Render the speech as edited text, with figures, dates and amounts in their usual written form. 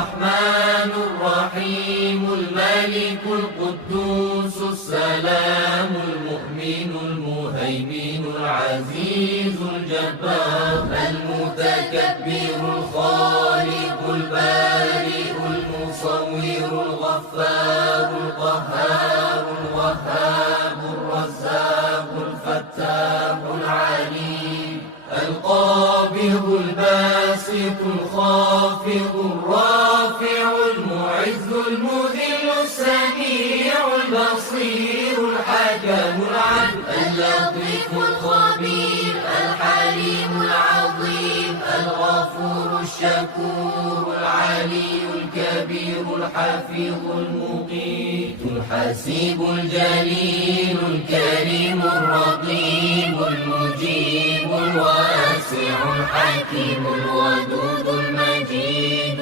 الرحمن الرحيم الملك القدوس السلام المؤمن المهيمن العزيز الجبار المتكبر الخالق البارئ المصور الغفار القهار الوهاب الرزاق الفتاح العليم القابض الباسط الخافض الرافع المعز المذل السميع البصير الحكم العدل اللطيف الخبير الحليم العظيم الغفور الشكور العلي الكبير الحفيظ المقيت الحسيب الجليل الكريم الرقيب المجيب الواسع الحكيم الودود المجيد